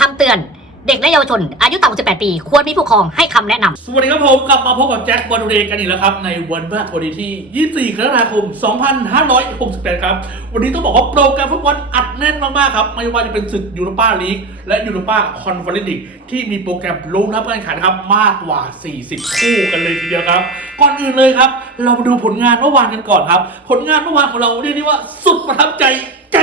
คำเตือนเด็กและเยาวชน อายุต่ำกว่า18 ปี ควรมีผู้ปกครองให้คำแนะนำสวัสดีครับผมกลับมาพบกับแจ็คบอลเรกันอีกแล้วครับ ในวันพฤหัสบดีที่ 24 กรกฎาคม 2568 ครับ วันนี้ต้องบอกว่าโปรแกรมฟุตบอลอัดแน่นมาก ๆ ครับ ไม่ว่าจะเป็นศึกยูโรปาลีกและยูโรปาคอนเฟอเรนซ์ลีกที่มีโปรแกรมลงทับการแข่งขันครับ มากกว่า 40 คู่กันเลยทีเดียวครับ ก่อนอื่นเลยครับ เรามาดูผลงานเมื่อวานกันก่อนครับ ผลงานเมื่อวานของเราเรียกได้ว่าสุดประทับใจ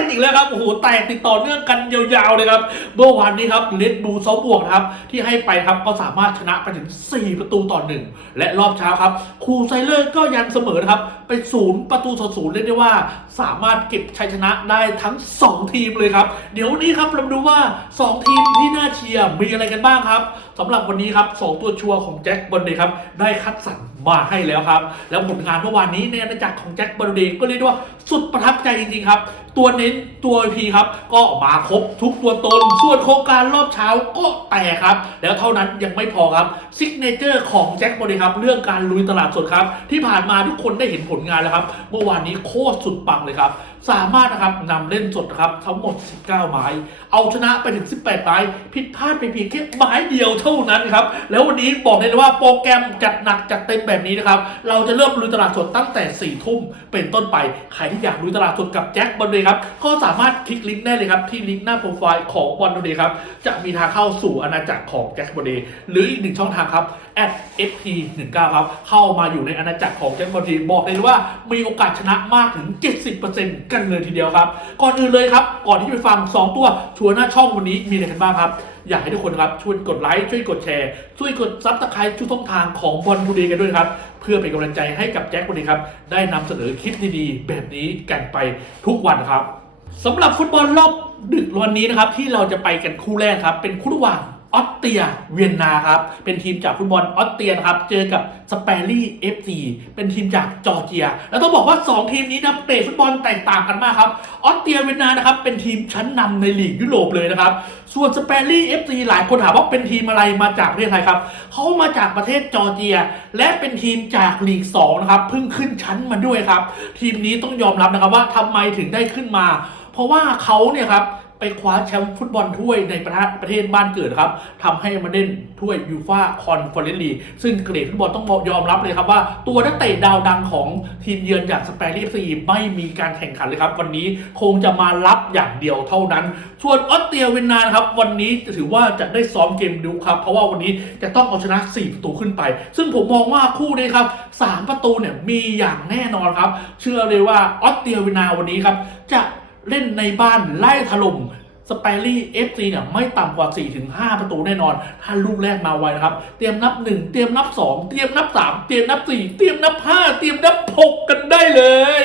นอีกแล้วครับโอ้โหแตกติดต่อเนื่องกันยาวๆเลยครับเมื่อวานนี้ครับเลดบูเซาบวกนะครับที่ให้ไปครับก็สามารถชนะไปถึง 4 ประตูต่อหนึ่งและรอบเช้าครับครูไซเลอร์ก็ยันเสมอนะครับไปศูนย์ประตูต่อศูนย์เรียกได้ว่าสามารถเก็บชัยชนะได้ทั้ง 2 ทีมเลยครับ เดี๋ยววันนี้ครับเรามาดูว่า 2 ทีมที่น่าเชียร์มีอะไรกันบ้างครับสำหรับวันนี้ครับสองตัวชัวร์ของแจ็คบอลเดย์ครับได้คัดสรรมาให้แล้วครับ แล้วผลงานเมื่อวานนี้ในอาณาจักรของแจ็คบอลเดก็เรียกว่าสุดประทับใจจริงๆครับ ตัวเน้นตัวพีครับ ก็มาครบทุกตัวตน ส่วนโครงการรอบเช้าก็แตกครับ แล้วเท่านั้นยังไม่พอครับซิกเนเจอร์ของแจ็คบอลเดครับเรื่องการลุยตลาดสดครับ ที่ผ่านมาทุกคนได้เห็นผลงานแล้วครับ เมื่อวานนี้โคตรสุดปังเลยครับสามารถนะครับนำเล่นสดครับทั้งหมด 19 ไม้ เอาชนะไปถึง 18 ไม้ ผิดพลาดไปเพียงแค่ไม้เดียวเท่านั้นครับแล้ววันนี้บอกเลยว่าโปรแกรมจัดหนักจัดเต็มแบบนี้นะครับ เราจะเริ่มลุยตลาดสดตั้งแต่4ทุ่มเป็นต้นไป ใครที่อยากลุยตลาดสดกับแจ็คบอลเดย์ครับ ก็สามารถคลิกลิงก์ได้เลยครับ ที่ลิงก์หน้าโปรไฟล์ของบอลเดย์ครับ จะมีทางเข้าสู่อาณาจักรของแจ็คบอลเดย์หรืออีกหนึ่งช่องทางครับ @fp19 ครับ เข้ามาอยู่ในอาณาจักรของแจ็คบอลเดย์บอกเลยว่ามีโอกาสชนะมากถึง 70%กันเลยทีเดียวครับ ก่อนอื่นเลยครับ ก่อนที่จะไปฟัง 2 ตัวชัวร์หน้าช่องวันนี้มีอะไรกันบ้างครับอยากให้ทุกคนครับช่วยกดไลค์ช่วยกดแชร์ ช่วยกดซับสไครต์ช่วยช่องทางของบอลบูดีกันด้วยครับ เพื่อเป็นกำลังใจให้กับแจ็คบุรีครับ ได้นำเสนอคลิปดีๆ แบบนี้กันไปทุกวันครับสำหรับฟุตบอลรอบดึกวันนี้นะครับที่เราจะไปกันคู่แรกครับ เป็นคู่ระหว่าง ออสเตรียเวียนนาครับ เป็นทีมจากฟุตบอลออสเตรียนะครับ เจอกับสเปรี่เอฟซีเป็นทีมจากจอร์เจีย แล้วต้องบอกว่า 2 ทีมนี้นะเตะฟุตบอลแตกต่างกันมากครับ ออสเตรียเวียนนานะครับ เป็นทีมชั้นนำในลีกยุโรปเลยนะครับ ส่วนสเปรี่เอฟซีหลายคนถามว่าเป็นทีมอะไรมาจากประเทศไทยครับ เขามาจากประเทศจอร์เจีย และเป็นทีมจากลีก2นะครับ เพิ่งขึ้นชั้นมาด้วยครับ ทีมนี้ต้องยอมรับนะครับว่าทำไมถึงได้ขึ้นมา เพราะว่าเขาเนี่ยครับ ไปคว้าแชมป์ฟุตบอลถ้วยในประเทศประเทศบ้านเกิดครับทำให้มาเล่นถ้วยยูฟาคอนเฟอเรนซ์ลีซึ่งเกรดฟุตบอลต้องยอมรับเลยครับว่า ตัวนักเตะดาวดังของทีมเยือนอย่างสเปรลี่ซีไม่มีการแข่งขันเลยครับ วันนี้คงจะมารับอย่างเดียวเท่านั้น ส่วนออสเตรียเวียนนานครับ วันนี้จะถือว่าจะได้ซ้อมเกมดูครับ เพราะว่าวันนี้จะต้องเอาชนะ 4 ประตูขึ้นไป ซึ่งผมมองว่าคู่นี้ครับ 3 ประตูเนี่ยมีอย่างแน่นอนครับ เชื่อเลยว่าออสเตรียเวียนนาวันนี้ครับจะ เล่นในบ้านไล่ถล่มสเปรี่เอฟซีเนี่ยไม่ต่ำกว่า 4-5 ประตูแน่นอน ถ้าลูกแรกมาไวนะครับ เตรียมนับ 1 เตรียมนับ 2 เตรียมนับ 3 เตรียมนับ 4 เตรียมนับ 5 เตรียมนับ 6 กันได้เลย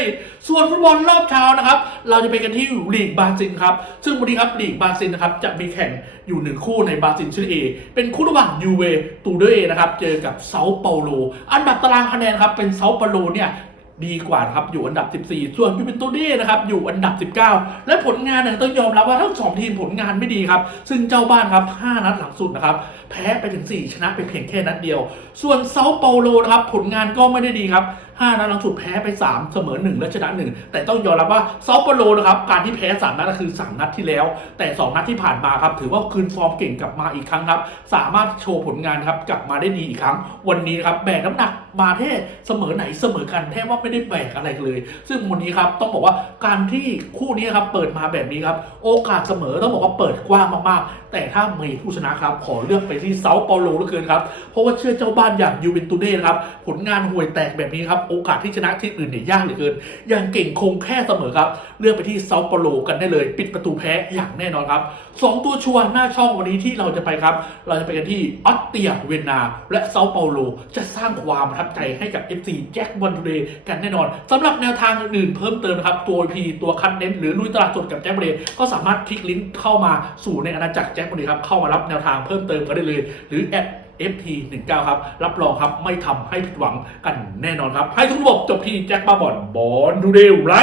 ส่วนฟุตบอลรอบเช้านะครับ เราจะไปกันที่ลีกบราซิลครับ ซึ่งวันนี้ครับลีกบราซิลนะครับจะมีแข่งอยู่หนึ่งคู่ในบราซิลชื่อเอเป็นคู่ระหว่างยูเวตูเดเอนะครับเจอกับเซาเปาโล อันดับตารางคะแนนครับเป็นเซาเปาโลเนี่ย ดีกว่าครับอยู่อันดับ 14 ส่วนยูเวนตุสเด้นะครับอยู่อันดับ 19 และผลงานเนี่ยต้องยอมรับว่าทั้งสองทีมผลงานไม่ดีครับ ซึ่งเจ้าบ้านครับ 5 นัดหลังสุดนะครับ แพ้ไปถึง 4 ชนะไปเพียงแค่นัดเดียว ส่วนเซาเปาโลนะครับผลงานก็ไม่ได้ดีครับ 5นัดหลังสุดแพ้ไป 3 เสมอ 1 และชนะ 1 แต่ต้องยอมรับว่าเซาเปาโลนะครับการที่แพ้ 3 นัดคือ 3 นัดที่แล้ว แต่ 2 นัดที่ผ่านมาครับถือว่าคืนฟอร์มเก่งกลับมาอีกครั้งครับ สามารถโชว์ผลงานครับกลับมาได้ดีอีกครั้ง วันนี้ครับแบกน้ำหนักมาแท้เสมอไหนเสมอกันแทบว่าไม่ได้แบกอะไรเลย ซึ่งวันนี้ครับต้องบอกว่าการที่คู่นี้ครับเปิดมาแบบนี้ครับโอกาสเสมอต้องบอกว่าเปิดกว้างมากๆ แต่ถ้ามีผู้ชนะครับขอเลือกไปที่เซาเปาโลเหลือเกินครับเพราะว่าเชื่อเจ้าบ้านอย่างยูเวนตุสเน่ครับผลงานห่วยแตกแบบนี้ครับโอกาสที่ชนะที่อื่นเนี่ยยากเหลือเกิน อย่างเก่งคงแค่เสมอครับ เลือกไปที่เซาเปาโลกันได้เลย ปิดประตูแพ้อย่างแน่นอนครับสองตัวชัวร์หน้าช่องวันนี้ที่เราจะไปครับ เราจะไปกันที่ออสเตรียเวียนนา และเซาเปาโลจะสร้างความประทับใจให้กับ FC แจ็คบอลทูเดย์กันแน่นอนสำหรับแนวทางอื่นเพิ่มเติมนะครับตัว EP ตัวคัดเน้นหรือลุยตลาดสดกับแจ็คบอลเดย์ก็สามารถคลิกลิงก์เข้ามาสู่ในอาณาจักรแจ็คบอลเดย์ครับเข้ามารับแนวทางเพิ่มเติมกันได้เลย หรือแอด FT19 ครับ รับรองครับไม่ทำให้ผิดหวังกันแน่นอนครับ ให้ทุกระบบจบที่แจ็คบาบอนบอลดูเดย์ไร